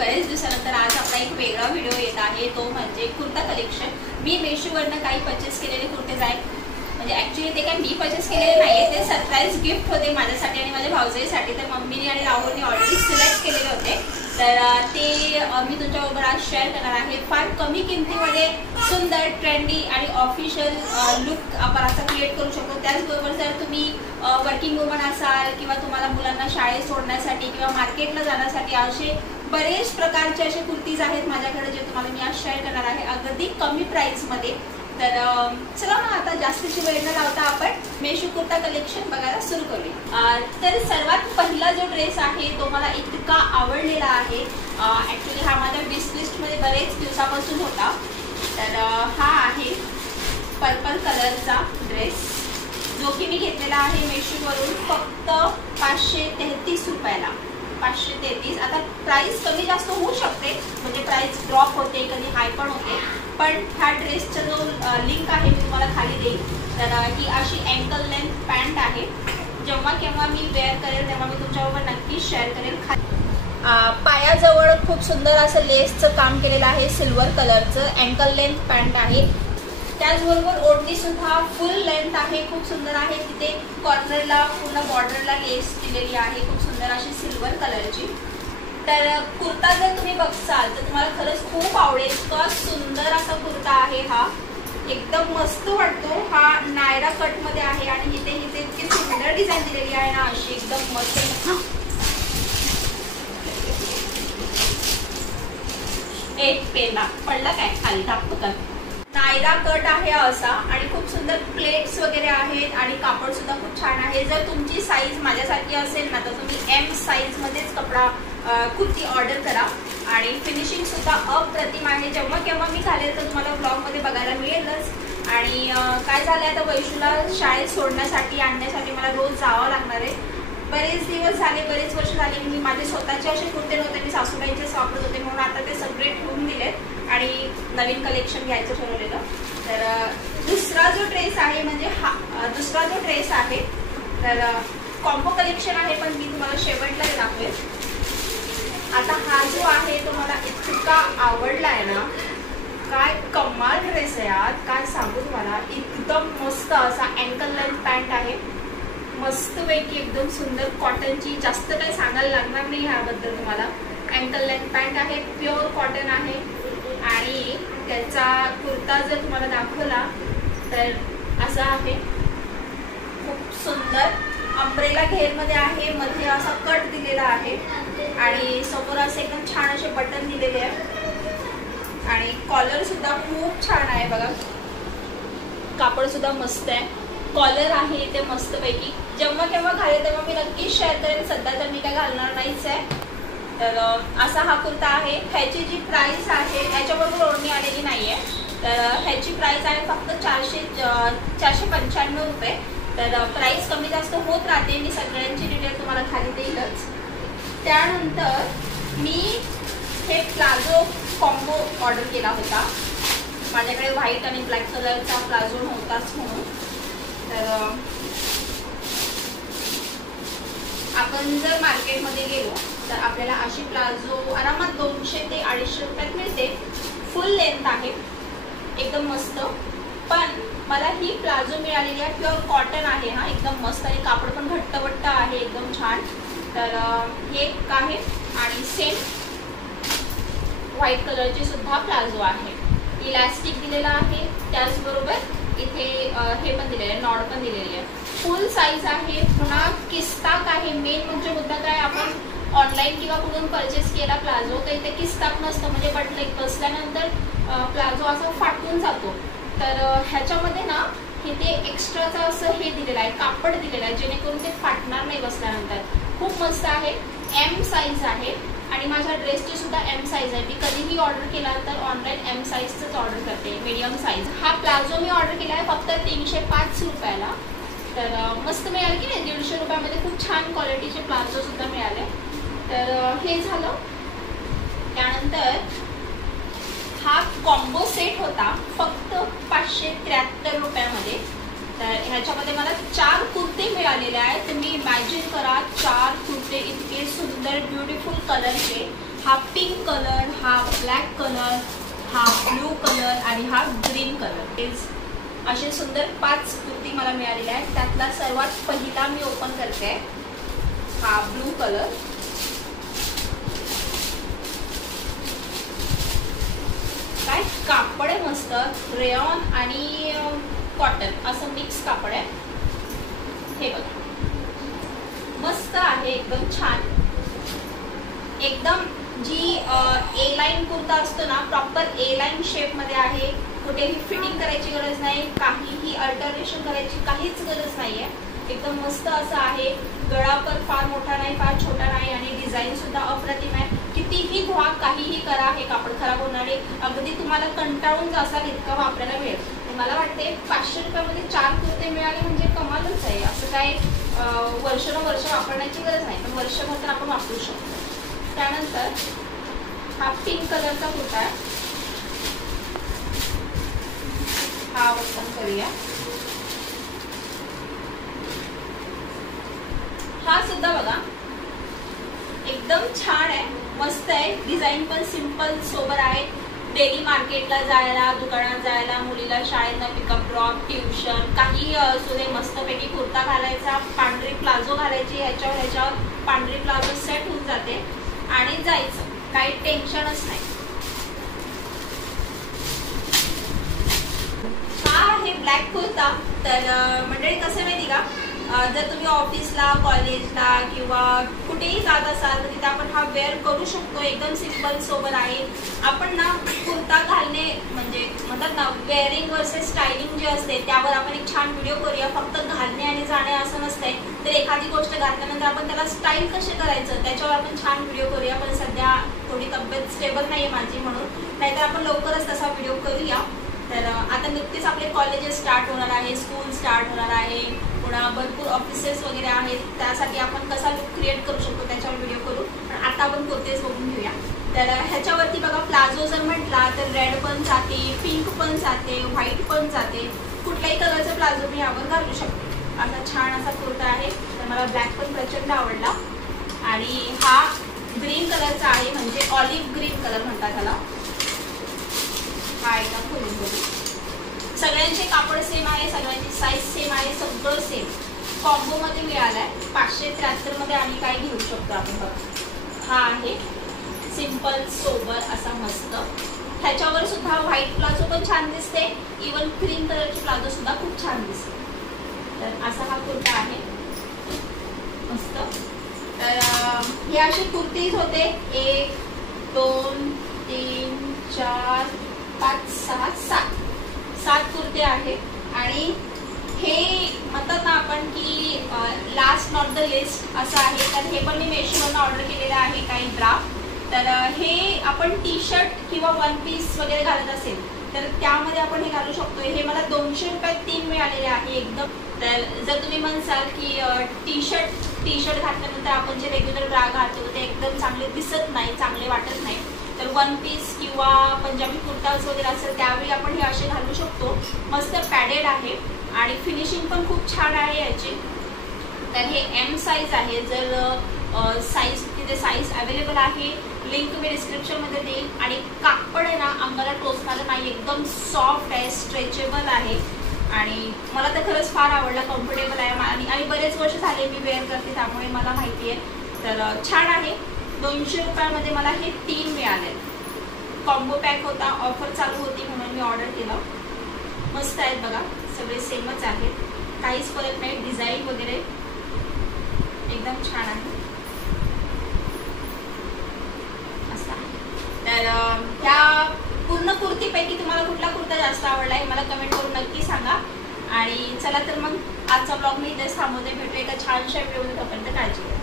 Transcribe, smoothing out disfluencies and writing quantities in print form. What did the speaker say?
बरेच दिवसानंतर आज आपला एक वेगळा व्हिडिओ येत आहे, तो म्हणजे कुर्ता कलेक्शन। मी मेशोवरनं काही परचेस केलेले कुर्तेज आहेत, म्हणजे ॲक्च्युली ते काय मी परचेस केलेले नाहीये, ते सरप्राईज गिफ्ट होते माझ्यासाठी आणि माझ्या भाऊजाईसाठी। तर मम्मीने आणि राहुलने ऑलरेडी सिलेक्ट केलेले होते, तर ते मी तुमच्याबरोबर आज शेअर करणार आहे। फार कमी किमतीमध्ये सुंदर, ट्रेंडी आणि ऑफिशियल लुक आपण असा क्रिएट करू शकतो। त्याचबरोबर जर तुम्ही वर्किंग वुमन असाल किंवा तुम्हाला मुलांना शाळेत सोडण्यासाठी किंवा मार्केटला जाण्यासाठी असे बरेच प्रकारचे असे कुर्तीज आहेत माझ्याकडे, जे तुम्हाला मी आज शेअर करणार आहे अगदी कमी प्राइसमध्ये। तर चला मग आता जास्तीची वेळ न लावता आपण मेशो कुर्ता कलेक्शन बघायला सुरू करूया। तर सर्वात पहिला जो ड्रेस आहे तो मला इतका आवडलेला आहे, ॲक्च्युली हा माझ्या विश लिस्टमध्ये बरेच दिवसापासून होता। तर हा आहे पर्पल कलरचा ड्रेस, जो की मी घेतलेला आहे मेशोवरून फक्त 533 रुपयाला। 533। आता प्राइस कमी जास्त होऊ शकते, म्हणजे प्राइस ड्रॉप होते, कधी हाय पण होते, पण ह्या ड्रेसचा जो लिंक आहे मी तुम्हाला खाली देईल। तर ही अशी अँकल लेंथ पॅन्ट आहे, जेव्हा केव्हा मी वेअर करेल तेव्हा मी तुमच्याबरोबर नक्कीच शेअर करेल। पायाजवळ खूप सुंदर असं लेसचं काम केलेलं आहे, सिल्वर कलरचं अँकल लेंथ पॅन्ट आहे। त्याचबरोबर ओढणी सुद्धा फुल लेंथ आहे, खूप सुंदर आहे। तिथे कॉर्नरला पूर्ण बॉर्डरला लेस दिलेली आहे, खूप सुंदर अशी सिल्वर कलरची। तर कुर्ता जर तुम्ही बघसाल तर तुम्हाला खरंच खूप आवडेल, इतका सुंदर असा कुर्ता आहे हा, एकदम मस्त वाटतो। हा नायरा कट मध्ये आहे आणि इथे इतकी सुंदर डिझाईन दिलेली आहे ना, अशी एकदम मस्त। एक पेना पडला काय खाली, दाखवतात नायरा कट आहे असा, आणि खूप सुंदर प्लेट्स वगैरे आहेत आणि कापड सुद्धा खूप छान आहे। जर तुमची साईज माझ्यासारखी असेल ना तर तुम्ही एम साईज मध्येच कपडा कुर्ती ऑर्डर करा, आणि फिनिशिंग सुद्धा अप्रतिम आहे। जेव्हा केव्हा मी घालेल तर तुम्हाला ब्लॉगमध्ये बघायला मिळेलच। आणि काय झालं, आता वैशूला शाळेत सोडण्यासाठी आणण्यासाठी मला रोज जावं लागणार आहे। बरेच दिवस झाले, बरेच वर्ष झाले मी माझे स्वतःचे असे कुर्ते नव्हते, मी सासूबाईंचेच वापरत होते, म्हणून आता ते सगळे ठेवून दिलेत आणि नवीन कलेक्शन घ्यायचं ठरवलेलं। तर दुसरा जो ड्रेस आहे, म्हणजे हा दुसरा जो ड्रेस आहे, तर कॉम्बो कलेक्शन आहे, पण मी तुम्हाला शेवटला दाखवेल। आता हा जो आहे तो मला इतका आवडला आहे ना, काय कमाल ड्रेस आहे यार, काय सांगू तुम्हाला। एकदम मस्त असा अँकल लेंथ पॅन्ट आहे, मस्तपैकी एकदम सुंदर कॉटनची, जास्त काही सांगायला लागणार नाही ह्याबद्दल तुम्हाला। अँकल लेंथ पॅन्ट आहे, प्युअर कॉटन आहे, आणि त्याचा कुर्ता जर तुम्हाला दाखवला तर असा आहे, खूप सुंदर अंब्रेला घेरमध्ये आहे, मध्ये असा कट दिलेला आहे आणि समोर असे एकदम छान असे बटन दिलेले आहे, आणि कॉलर सुद्धा खूप छान आहे बघा, कापड सुद्धा मस्त आहे, कॉलर आहे ते मस्तपैकी। जेव्हा केव्हा घालेल तेव्हा मी नक्कीच शेअर करेन, सध्या तर मी काय घालणार नाहीच आहे। तर असा हा कुर्ता आहे। ह्याची जी प्राइस आहे, ह्याच्याबरोबर ओढणी आलेली नाहीये, तर ह्याची प्राइस आहे फक्त 495 रुपये। तर प्राइस कमी जास्त होत राहते, मी सगळ्यांची डिटेल तुम्हाला खाली देईलच। त्यानंतर मी हे प्लाझो कॉम्बो ऑर्डर केला होता, माझ्याकडे व्हाईट आणि ब्लॅक कलरचा प्लाझो नव्हताच म्हणून। तर आपण जर मार्केटमध्ये गेलो तर आपल्याला अशी प्लाझो आरामात 200 ते 250 रुपयात मिळते, फुल लेंथ आहे, एकदम मस्त। पण मला ही प्लाझो मिळालेली आहे, प्युअर कॉटन आहे हा, एकदम मस्त, आणि कापड पण घट्टवट्ट आहे, एकदम छान। तर हे एक आहे, आणि सेम व्हाईट कलरची सुद्धा प्लाझो आहे, इलास्टिक दिलेला आहे, त्याचबरोबर इथे हे पण दिलेलं आहे, नॉड पण दिलेली आहे, फुल साईज आहे, पुन्हा किस्ताक आहे। मेन म्हणजे मुद्दा काय, आपण ऑनलाईन किंवा कुठून परचेस केला प्लाझो तर इथे किस्ताक नसतं, म्हणजे बटन बसल्यानंतर प्लाझो असा फाटून जातो। तर ह्याच्यामध्ये ना इथे एक्स्ट्राचं असं हे दिलेलं आहे, कापड दिलेलं आहे, जेणेकरून ते फाटणार नाही बसल्यानंतर। खूप मस्त आहे, एम साईज आहे, आणि माझ्या ड्रेसची सुद्धा एम साईज आहे। मी कधीही ऑर्डर केला तर ऑनलाईन एम साईजच ऑर्डर करते, मीडियम साईज। हा प्लाझो मी ऑर्डर केला आहे फक्त 305 रुपयाला। तर मस्त मिळाले की नाही, 150 रुपयामध्ये खूप छान क्वालिटीचे प्लाझो सुद्धा मिळाले। तर हे झालं। त्यानंतर हा कॉम्बो सेट होता फक्त 573 रुपयामध्ये। तर ह्याच्यामध्ये मला 4 कुर्ते मिळालेले आहेत। तुम्ही इमॅजिन करा, 4 कुर्ते इतके सुंदर ब्युटिफुल कलरचे, हा पिंक कलर, हा ब्लॅक कलर, हा ब्लू कलर आणि हा ग्रीन कलर. असे सुंदर 5 कुर्ती मला मिळालेल्या आहेत. त्यातला सर्वात पहिला मी ओपन करते, हा ब्लू कलर. काय कापड आहे मस्त, रेयॉन आणि कॉटन असं मिक्स कापड आहे. हे बघा मस्त आहे, एकदम छान. एकदम जी ए लाईन कुर्ता असतो ना, प्रॉपर ए लाईन शेप मध्ये आहे. कुठेही फिटिंग करायची गरज नाही, काहीही अल्टरनेशन करायची काहीच गरज नाहीये. एकदम मस्त असं आहे. गळा पण फार मोठा नाही, फार छोटा नाही आणि डिझाईन सुद्धा अप्रतिम आहे. कितीही धुवा, काहीही करा, हे कापड खराब होणार आहे. अगदी तुम्हाला कंटाळून जासाल इतका वापरायला मिळेल. मला वाटते 500 रुपयामध्ये 4 कुर्ते मिळाले म्हणजे कमालच आहे. असं काय वर्षानुवर्ष वापरण्याची गरज नाही, पण वर्षभर तर आपण वापरू शकतो. त्यानंतर हा पिंक कलरचा कुर्ता आहे, हा ओपन करूया. हा सुद्धा बघा एकदम छान आहे, मस्त आहे. डिझाईन पण सिंपल सोबर आहे. डेली मार्केटला जायला, दुकानात जायला, मुलीला शाळेतनं पिकअप ड्रॉप, ट्युशन काही असू दे, मस्तपैकी कुर्ता घालायचा, पांढरी प्लाझो घालायची, ह्याच्यावर पांढरी प्लाझो सेट होऊन जाते आणि जायचं, काही टेन्शनच नाही. हा आहे ब्लॅक कुर्ता. तर मंडळी कसं माहिती का, जर तुम्ही ऑफिसला, कॉलेजला किंवा कुठेही जात असाल तर तिथे आपण हा वेअर करू शकतो. एकदम सिंपल सोबर आहे. आपण ना कुर्ता घालणे म्हणजे म्हणतात ना, वेअरिंग वर्सेस स्टायलिंग जे असते त्यावर आपण एक छान व्हिडिओ करूया. फक्त घालणे आणि जाणे असं नसतंय, तर एखादी गोष्ट घातल्यानंतर आपण त्याला स्टाईल कसे करायचं त्याच्यावर आपण छान व्हिडिओ करूया. पण सध्या थोडी तब्येत स्टेबल नाही आहे माझी, म्हणून नाहीतर आपण लवकरच तसा व्हिडिओ करूया. तर आता नुकतेच आपले कॉलेजेस स्टार्ट होणार आहे, स्कूल स्टार्ट होणार आहे, पुन्हा भरपूर ऑफिसेस वगैरे आहेत. त्यासाठी आपण कसा लुक क्रिएट करू शकतो त्याच्यावर व्हिडिओ करू. पण आता आपण कुर्तेच बघून घेऊया. तर ह्याच्यावरती बघा, प्लाझो जर म्हटला तर रेड पण जाते, पिंक पण जाते, व्हाईट पण जाते. कुठल्याही कलरचा प्लाझो मी यावर घालू शकते. असा छान असा कुर्ता आहे. तर मला ब्लॅक पण प्रचंड आवडला. आणि हा ग्रीन कलरचा आहे, म्हणजे ऑलिव्ह ग्रीन कलर म्हणतात ह्याला. हा एकदम खोलून बघू. सगळ्यांचे कापड सेम आहे, सगळ्यांची साईज सेम आहे, सगळं सेम कॉम्बो मध्ये मिळालाय. 573 मध्ये आणि काय घेऊ शकतो आपण बघा. हा आहे सिंपल सोबर असा मस्त. ह्याच्यावर सुद्धा व्हाईट प्लाझो पण छान दिसते, इवन क्रीम कलरची प्लाझो सुद्धा खूप छान दिसते. तर असा हा कुर्ता आहे मस्त. तर हे असे कुर्तीज होते. 1 2 3 4 5 6 7 कुर्ते आहेत. आणि हे म्हणतात ना आपण की लास्ट नॉट द लिस्ट असं आहे. तर हे पण मी मेशोवरून ऑर्डर केलेलं आहे काही ड्राफ्ट. तर हे आपण टी शर्ट किंवा वन पीस वगैरे घालत असेल तर त्यामध्ये आपण हे घालू शकतो. हे मला 200 रुपयात 3 मिळालेले आहे एकदम. तर जर तुम्ही म्हणसाल की टी शर्ट घातल्यानंतर आपण जे रेग्युलर ब्रा घालतो ते एकदम चांगले दिसत नाही, चांगले वाटत नाही, तर वन पीस किंवा पंजाबी कुर्ताज वगैरे असेल त्यावेळी आपण हे असे घालू शकतो. मस्त पॅडेड आहे आणि फिनिशिंग पण खूप छान आहे याची. तर हे एम साईज आहे. जर साईज तिथे साईज अवेलेबल आहे, लिंक मी डिस्क्रिप्शनमध्ये देईल. आणि कापड आहे ना, अंगाला टोचणारं नाही, एकदम सॉफ्ट आहे, स्ट्रेचेबल आहे आणि मला तर खरंच फार आवडला, कम्फर्टेबल आहे. आणि बरेच वर्ष झाले मी वेअर करते त्यामुळे मला माहिती आहे. तर छान आहे. 200 रुपयामध्ये मला हे 3 मिळाले. कॉम्बो पॅक होता, ऑफर चालू होती म्हणून मी ऑर्डर केलं. मस्त आहेत बघा, सगळे सेमच आहेत, काहीच फरक नाही. डिझाईन वगैरे एकदम छान आहे. असं आहे. तर ह्या पूर्ण कुर्तीपैकी तुम्हाला कुठला कुर्ता जास्त आवडला आहे मला कमेंट करून नक्की सांगा. आणि चला तर मग आजचा ब्लॉग मी इथेच थांबवते. भेटू एका छानशा व्हिडिओमध्ये. तोपर्यंत काळजी घ्या.